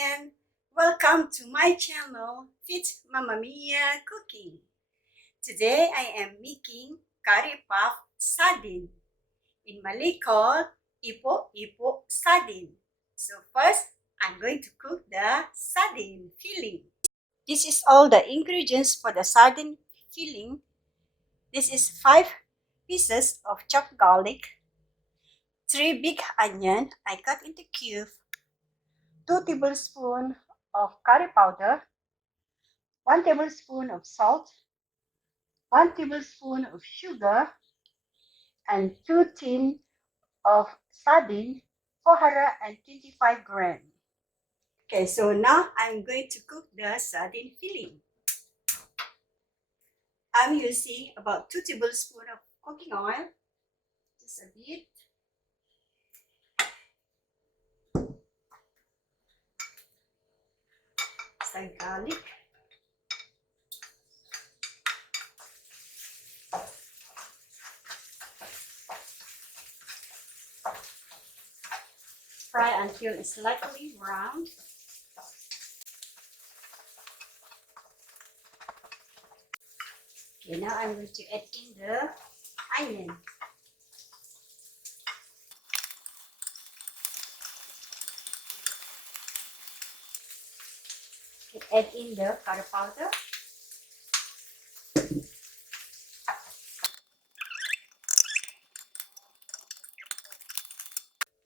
again. Welcome to my channel, Fit Mamamia Cooking. Today I am making Karipap Sardine, in Malay called Epok-epok Sardine. So first, I'm going to cook the sardine filling. This is all the ingredients for the sardine filling. This is 5 pieces of chopped garlic, 3 big onion I cut into cubes, 2 tablespoons of curry powder, 1 tablespoon of salt, 1 tablespoon of sugar, and 2 tins of sardine, 425 grams. Okay, so now I'm going to cook the sardine filling. I'm using about 2 tablespoons of cooking oil, just a bit. Some garlic. Fry until it's slightly brown. Okay, now I'm going to add in the onion. Okay, add in the curry powder.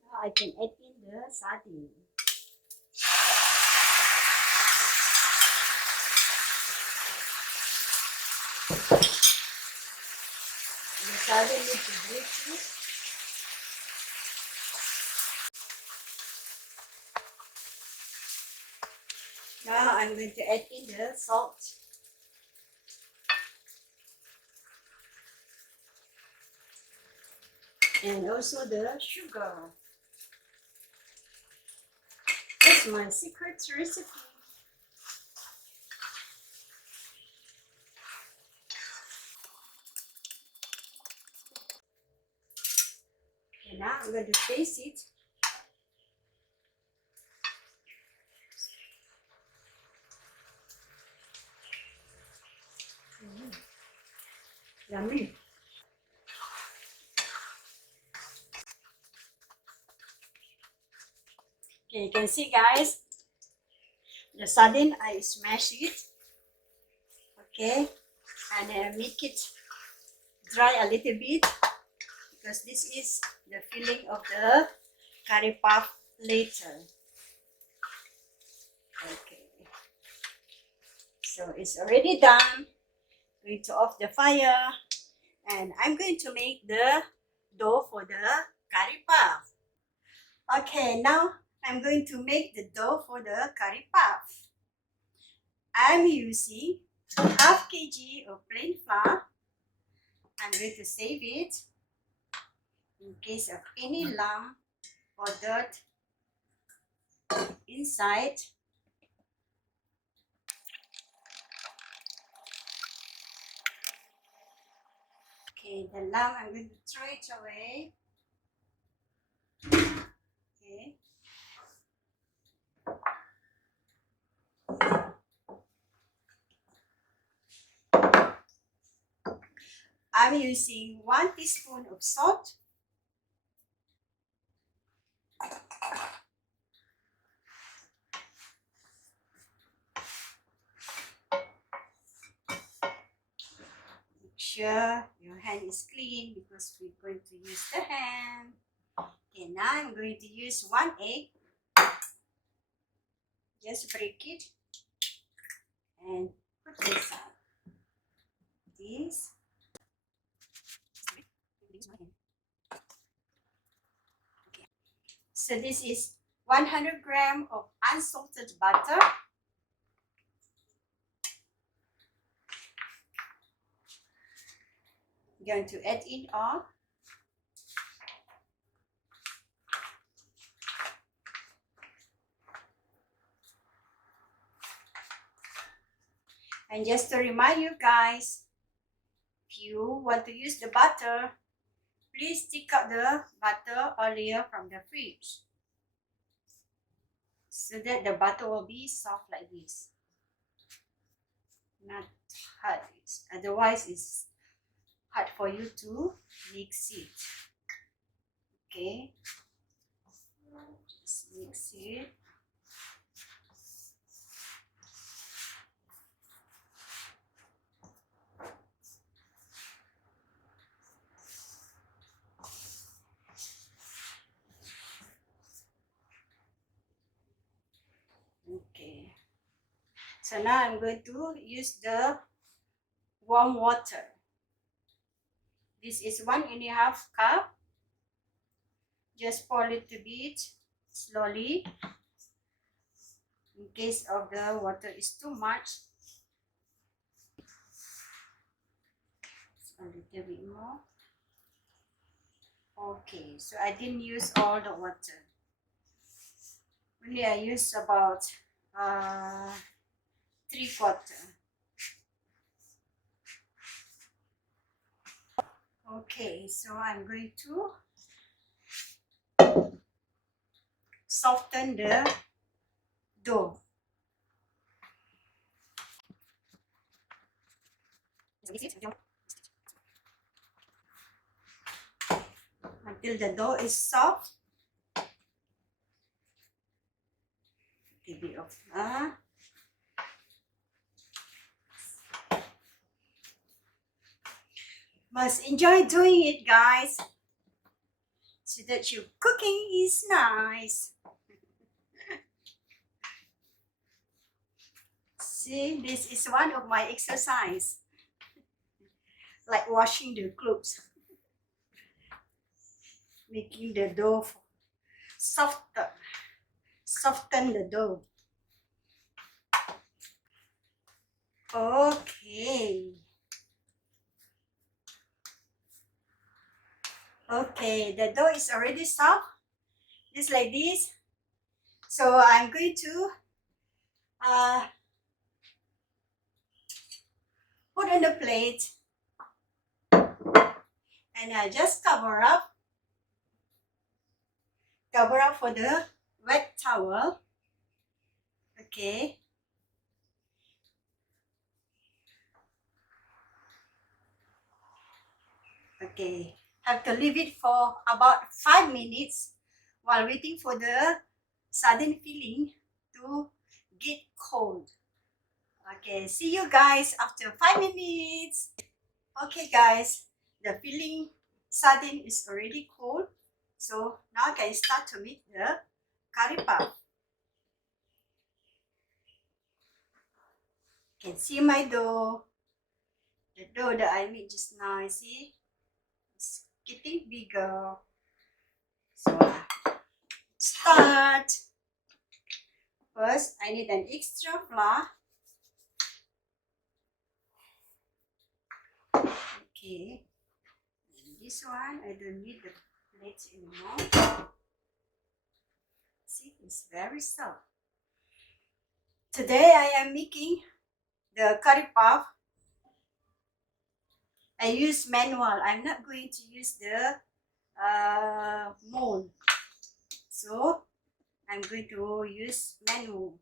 Now I can add in the sardine. The sardine needs to break through. Now I'm going to add in the salt. And also the sugar. That's my secret recipe. Okay, now I'm going to taste it. Yummy. Okay, you can see guys, the sardine I smash it. Okay, and I make it dry a little bit because this is the filling of the curry puff later. Okay, so it's already done. Going to off the fire, and I'm going to make the dough for the curry puff. Okay, now I'm going to make the dough for the curry puff. I'm using half kg of plain flour. I'm going to save it in case of any lump or dirt inside. Okay, the lump I'm going to throw it away. Okay. I'm using 1 teaspoon of salt. Make sure your hand is clean because we're going to use the hand. Okay, now I'm going to use 1 egg. Just break it and put inside this. Okay. So this is 100 grams of unsalted butter. I'm going to add it all. And just to remind you guys, if you want to use the butter, please take out the butter earlier from the fridge. so that the butter will be soft like this, not hard. Otherwise it's hard for you to mix it. Okay, just mix it. Okay, so now I'm going to use the warm water. This is 1.5 cup. Just pour a little bit slowly in case of the water is too much. A little bit more. Okay, so I didn't use all the water. Only I use about 3/4. Okay, so I'm going to soften the dough. Until the dough is soft. A bit of must enjoy doing it, guys, so that your cooking is nice. See, this is one of my exercise, like washing the clothes, making the dough softer, soften the dough. Okay. Okay, the dough is already soft, just like this. So I'm going to put on the plate, and I just cover up for the wet towel. Okay. Okay, have to leave it for about 5 minutes while waiting for the sardine filling to get cold. Okay, see you guys after 5 minutes. Okay guys, the filling sardine is already cold. So now I can start to make the karipap. You can see my dough. The dough that I made just now, see? It's getting bigger. So start. First, I need an extra flour. Okay. And this one, I don't need the plates anymore. See, it's very soft. Today, I am making the curry puff. I use manual. I'm not going to use the mold. So, I'm going to use manual.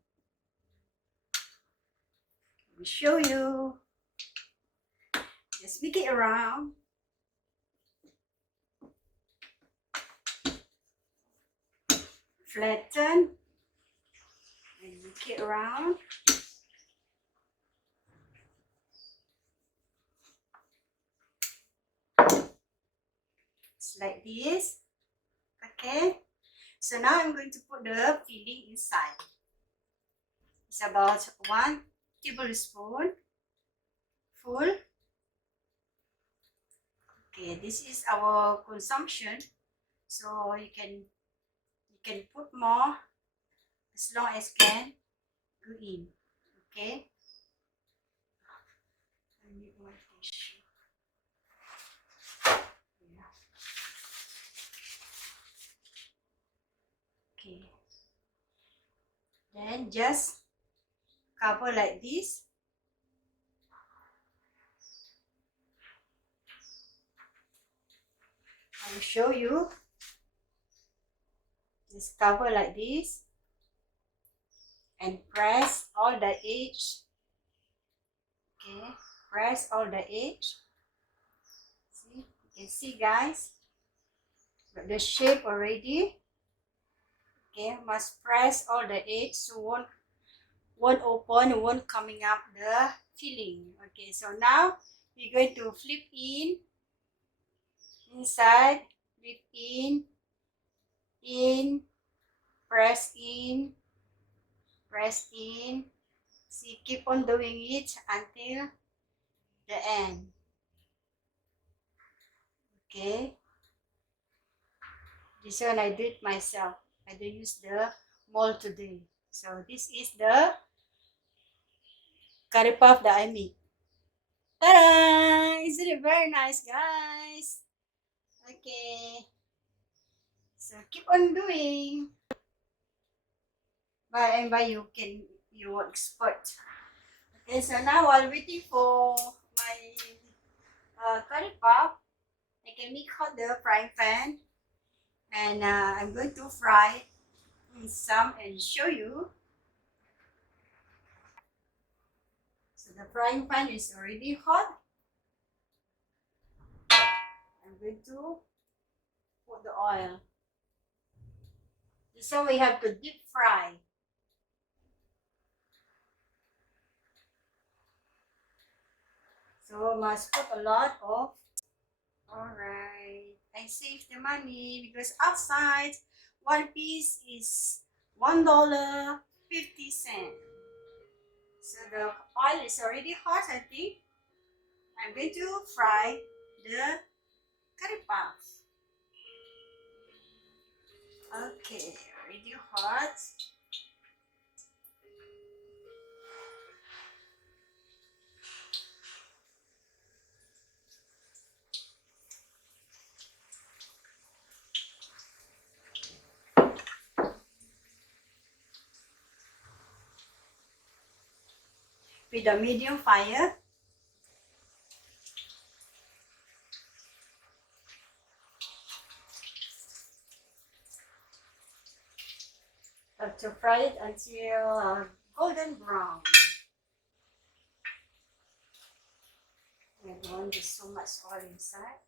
Let me show you. Just make it around. Flatten. And make it around. It's like this. Okay. So now I'm going to put the filling inside. It's about 1 tablespoon full. Okay, this is our consumption, so you can put more as long as can go in. Okay. I need more tissue. Yeah. Okay. Then just cover like this. I will show you. Just cover like this. and press all the edge. Okay, press all the edge. See, you can see guys, got the shape already. Okay, must press all the edge so won't open, won't coming up the filling. Okay, so now we're going to flip inside, flip in, press in, press in. See, keep on doing it until the end. Okay, this one I did myself. I don't use the mold today. So this is the curry puff that I made. Ta-da! Isn't it very nice, guys? Okay, so keep on doing. By you expert. Okay, so now while waiting for my curry puff, I can make hot the frying pan, and I'm going to fry some and show you. So the frying pan is already hot. I'm going to put the oil. So we have to deep fry. So must put a lot of. Alright, I saved the money because outside one piece is $1.50. So the oil is already hot, I think. I'm going to fry the curry puff. Okay, already hot. With a medium fire. Have to fry it until golden brown. I don't want just so much oil inside.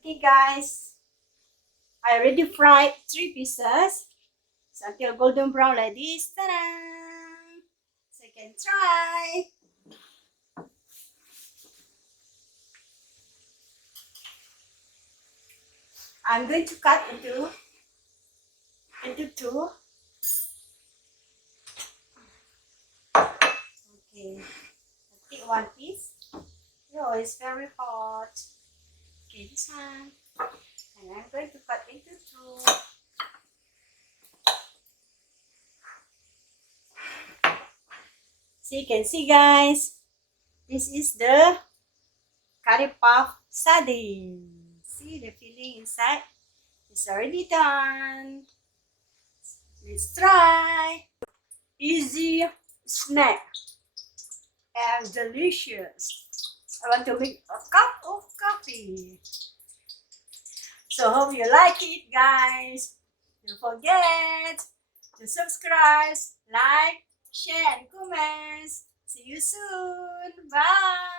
Okay guys, I already fried 3 pieces. So until golden brown like this. Ta-da! So you can try. I'm going to cut into two. Okay, I'll take one piece. Oh, it's very hot. Okay, this one. And I'm going to cut into two. So you can see guys, this is the curry puff sardine. See the filling inside? It's already done. Let's try. Easy snack and delicious. I want to make a cup of coffee. So hope you like it guys. Don't forget to subscribe, like, share and comment. See you soon. Bye.